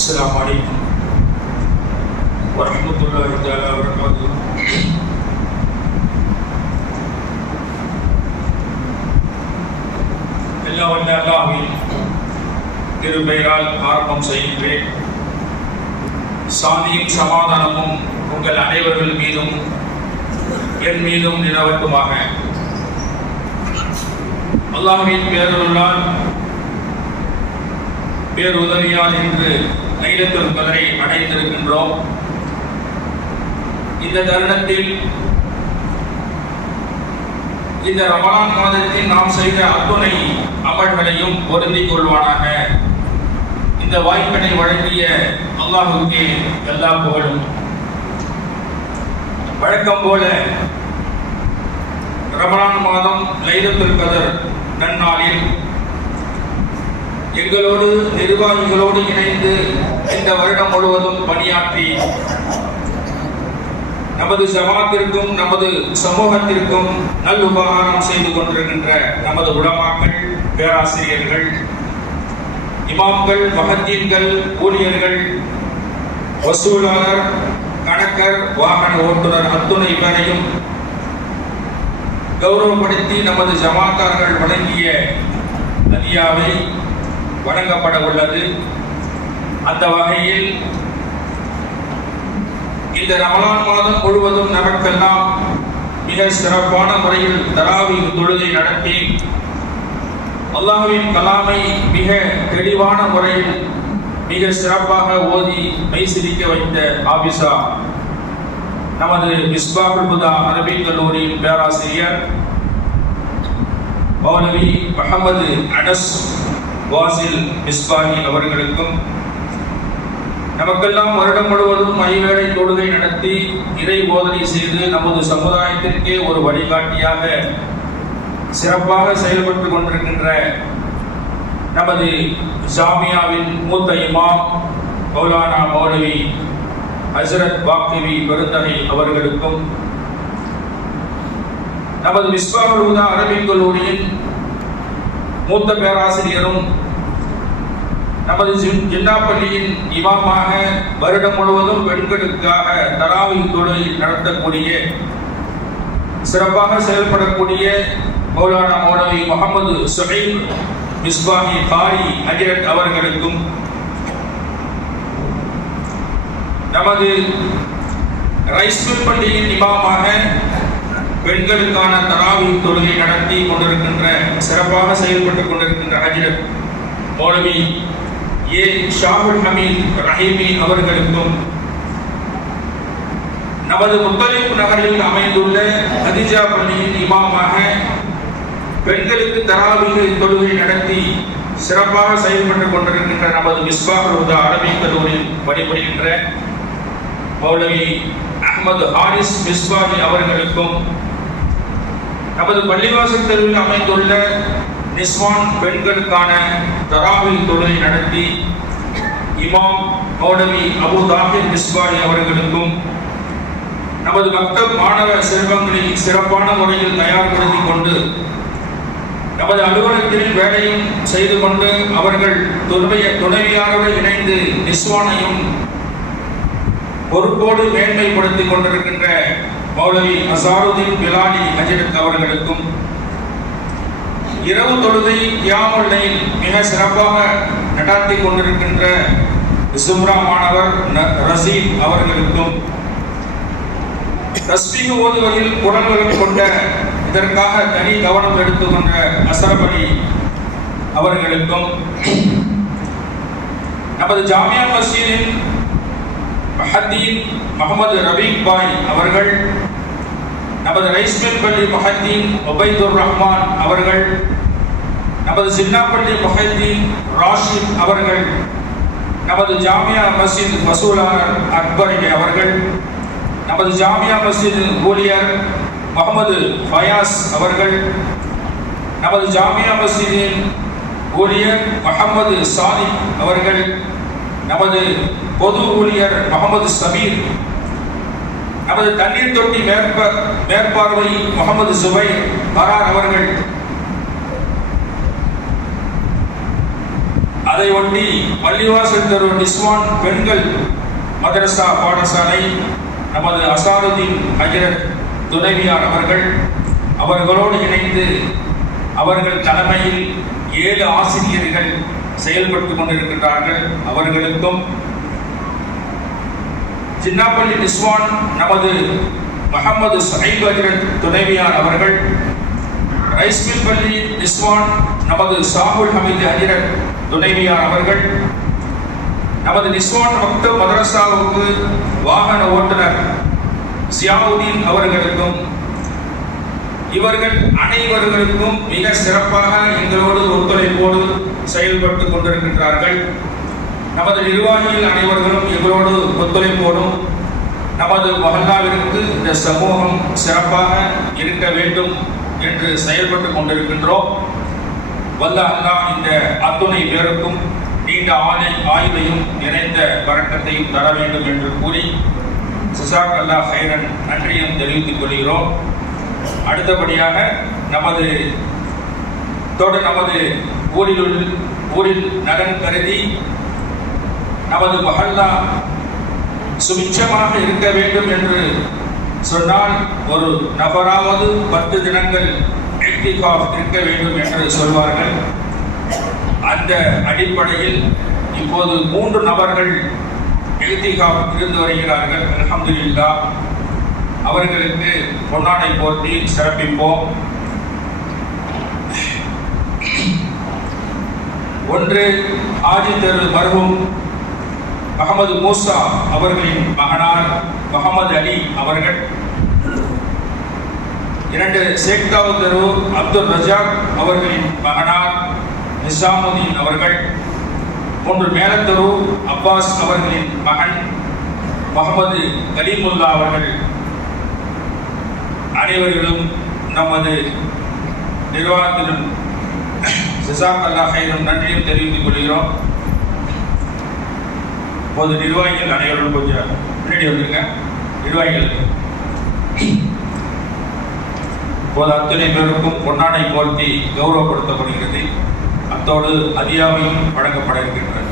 السلام عليكم ورحمة الله تعالى وبركاته. எல்லாம் வல்ல அல்லாஹ்வின் திருப்பெயரால் ஆரம்பம் செய்கின்றேன். சாந்தியும் சமாதானமும் உங்கள் அனைவர்கள் மீதும் என் மீதும் நிலவட்டுமாக. அல்லாஹ்வின் பேரருளால் பேருதவியால் இன்று லைலத்துல் கத்ரை அடைந்திருக்கின்றோம். இந்த தருணத்தில் இந்த ரமலான் மாதத்தில் நாம் செய்த அத்துணை அமல்களையும் பொருந்திக் கொள்வானாக. இந்த வாய்ப்பினை வழங்கிய அல்லாஹ்வுக்கே எல்லா புகழும். வழக்கம் போல ரமலான் மாதம் லைலத்துல் கத்ர் நன்னாளில் எங்களோடு நிர்வாகிகளோடு இணைந்து இந்த வருடம் முழுவதும் பணியாற்றி நமது ஜமாத்திற்கும் நமது சமூகத்திற்கும் நல் உபகாரம் செய்து கொண்டிருக்கின்ற நமது உலமாக்கள், பேராசிரியர்கள், இமாம்கள், மஹத்தீன்கள், ஊழியர்கள், வசூலாளர், கணக்கர், வாகன ஓட்டுநர் அத்துணை பேரையும் கௌரவப்படுத்தி நமது ஜமாத்தார்கள் வழங்கிய ஹதியாவை வழங்கப்பட உள்ளது. அந்த வகையில் இந்த ரமலான் மாதம் முழுவதும் நமக்கெல்லாம் மிக சிறப்பான முறையில் தராவீஹ் தொழுகை நடத்தி அல்லாஹ்வின் கலாமை மிக தெளிவான முறையில் மிக சிறப்பாக ஓதி மெய்சிலிக்க வைத்த ஆபிசா நமது மிஸ்பாஹுல் ஹுதா அரபிக் கல்லூரியின் பேராசிரியர் மௌலவி முஹம்மது அனஸ் வாசில் மிஸ்பாஹி அவர்களுக்கும், நமக்கெல்லாம் வருடம் முழுவதும் ஐவேளை தொழுகை நடத்தி இறை போதனை செய்து நமது சமுதாயத்திற்கே ஒரு வழிகாட்டியாக சிறப்பாக செயல்பட்டு கொண்டிருக்கின்ற நமது ஜாமியாவின் மூத்த இமாம் மௌலானா மௌலவி ஹஜ்ரத் பாக்கிவி பெருந்தகை அவர்களுக்கும், நமது மிஸ்பாஹுல் ஹுதா அரபிக் கல்லூரியின் மூத்த பேராசிரியரும் நமது ஜின்னாப்பள்ளியின் இமாமாக வருடம் முழுவதும் பெண்களுக்காக தராவீஹ் தொழுகை நடத்தக்கூடிய சிறப்பாக செயல்படக்கூடிய மௌலானா மௌலவி முஹம்மது சுஹைப் மிஸ்பாஹி காரி ஹஜ்ரத் அவர்களுக்கும், நமது ரைஸ்மில் பள்ளியின் இமாமாக பெண்களுக்கான தராவீஹ் தொழுகை நடத்தி கொண்டிருக்கின்ற சிறப்பாக செயல்பட்டுக் கொண்டிருக்கின்ற ஹஜ்ரத் மௌலவி ஏ ஷாஹுல் ஹமீத் ரஹீமி அவர்களுக்கும், நமது முத்தலிப் நகரில் அமைந்துள்ள ஹதிஜா பள்ளியின் இமாமாக பெண்களுக்கு தராவீஹ் தொழுகை நடத்தி சிறப்பாக செயல்பட்டுக் கொண்டிருக்கின்ற நமது மிஸ்பாஹுல் ஹுதா அரபிக் கல்லூரியில் பணிபுரிகின்ற மௌலவி அஹ்மது ஹாரிஸ் மிஸ்பாஹி அவர்களுக்கும், நமது பள்ளிவாசல் தெருவில் அமைந்துள்ள நிஸ்வான் பெண்களுக்கான தராவீஹ் தொழுகை நடத்தி இமாம் மௌலவி அபு தாஹிர் மிஸ்பாஹி அவர்களுக்கும், நமது மக்தப் மாணவ செல்வங்களை சிறப்பான முறையில் தயார்படுத்திக் கொண்டு நமது அலுவலகத்தில் வேலையும் செய்து கொண்டு அவர்கள் துணைவியாரோடு இணைந்து நிஸ்வானையும் பொறுப்போடு மேன்மைப்படுத்திக் கொண்டிருக்கின்ற மௌலவி அசாருதீன் பிலாலி ஹஜ்ரத் அவர்களுக்கும், இரவு தொழுகை கியாமுல் லைல் மிக சிறப்பாக நடாத்தி கொண்டிருக்கின்ற சும்ரா மாணவர் ரசீத் அவர்களுக்கும், தஸ்பீஹ் ஓதுவதில் குடல்கள் கொண்ட இதற்காக தனி கவனம் எடுத்துக்கொண்ட அஸ்ரப் அலி அவர்களுக்கும், நமது ஜாமியா மஸ்ஜிதின் முஹத்தீன் முஹம்மது ரபீக் பாய் அவர்கள், நமது ரைஸ்மில் பள்ளி முஹத்தீன் உபைதுர் ரஹ்மான் அவர்கள், நமது சின்னாப்பள்ளி முஹத்தீன் ராஷித் அவர்கள், நமது ஜாமியா மஸ்ஜித் வசூலாளர் அக்பர் அவர்கள், நமது ஜாமியா மஸ்ஜித் ஊழியர் முகமது ஃபயாஸ் அவர்கள், நமது ஜாமியா மஸ்ஜிதின் ஊழியர் முகமது சாதிக் அவர்கள், நமது பொது ஊழியர் முகமது சபீர், நமது தண்ணீர் தொட்டி மேற்பார்வை முகமது சுபைர் பரார் அவர்கள், அதை ஒட்டி பள்ளிவாசல் தெரு நிஸ்வான் பெண்கள் மதரசா பாடசாலை நமது அசாருதீன் ஹஜரத் துணைவியார் அவர்களோடு இணைந்து அவர்கள் தலைமையில் 7 ஆசிரியர்கள் செயல்பட்டு கொண்டிருக்கின்றார்கள். அவர்களுக்கும் சின்னாப்பள்ளி நிஸ்வான் நமது முகமது சஹீப் ஹஜரத் துணைவியார் அவர்கள், ரைஸ்மில் பள்ளி நிஸ்வான் நமது சாகுல் ஹமீது ஹஜரத் துணைவியார் அவர்கள், நமது நிஸ்வான் மக்தப் மதரசாவுக்கு வாகன ஓட்டுநர் சியாவுதீன் அவர்களுக்கும், இவர்கள் அனைவர்களுக்கும் மிக சிறப்பாக எங்களோடு ஒத்துழைப்போடு செயல்பட்டு கொண்டிருக்கின்றார்கள். நமது நிர்வாகிகள் அனைவர்களும் எங்களோடு ஒத்துழைப்போடும் நமது மஹல்லாவிற்கு இந்த சமூகம் சிறப்பாக இருக்க வேண்டும் என்று செயல்பட்டு கொண்டிருக்கின்றோம். வல்ல அல்லாஹ் இந்த அத்துணை பேருக்கும் நீண்ட ஆயுளையும் நிறைந்த பரக்கத்தையும் தர வேண்டும் என்று கூறி ஜஸாக் அல்லாஹ் ஹைரன் நன்றியும் தெரிவித்துக் கொள்கிறோம். அடுத்தபடியாக நமது ஊரில் நலன் கருதி நமது மஹல்லா சுபிட்சமாக இருக்க வேண்டும் என்று சொன்னால் ஒரு நபராவது 10 தினங்கள் இக்திகாஃப் இருக்க வேண்டும் என்று சொல்வார்கள். அந்த அடிப்படையில் இப்போது 3 நபர்கள் இக்திகாஃப் இருந்து வருகிறார்கள். அல்ஹம்துலில்லாஹ், அவர்களுக்கு பொன்னாடை போர்த்தி சிறப்பிப்போம். ஒன்று ஆஜி தெரு மர்ஹூம் முகமது மூசா அவர்களின் மகனார் முகமது அலி அவர்கள். 2 சேக்தாவு தெரு அப்துல் ரஜாக் அவர்களின் மகனார் நிசாமுதீன் அவர்கள். 3 மேலத்தெரு அப்பாஸ் அவர்களின் மகன் முகமது கலீமுல்லா அவர்கள். அனைவர்களும் நமது நிர்வாகத்திலும் ஜஸாக் அல்லாஹ் ஹைரன் நன்றியும் தெரிவித்துக் கொள்கிறோம். பொது நிர்வாகிகள் அனைவரும் கொஞ்சம் முன்னாடி வந்துருங்க. நிர்வாகிகள் இப்போது அத்தனை பேருக்கும் பொன்னாடை போர்த்தி கௌரவப்படுத்தப்படுகிறது. அத்தோடு அதியாவையும் வழங்கப்பட இருக்கின்றது.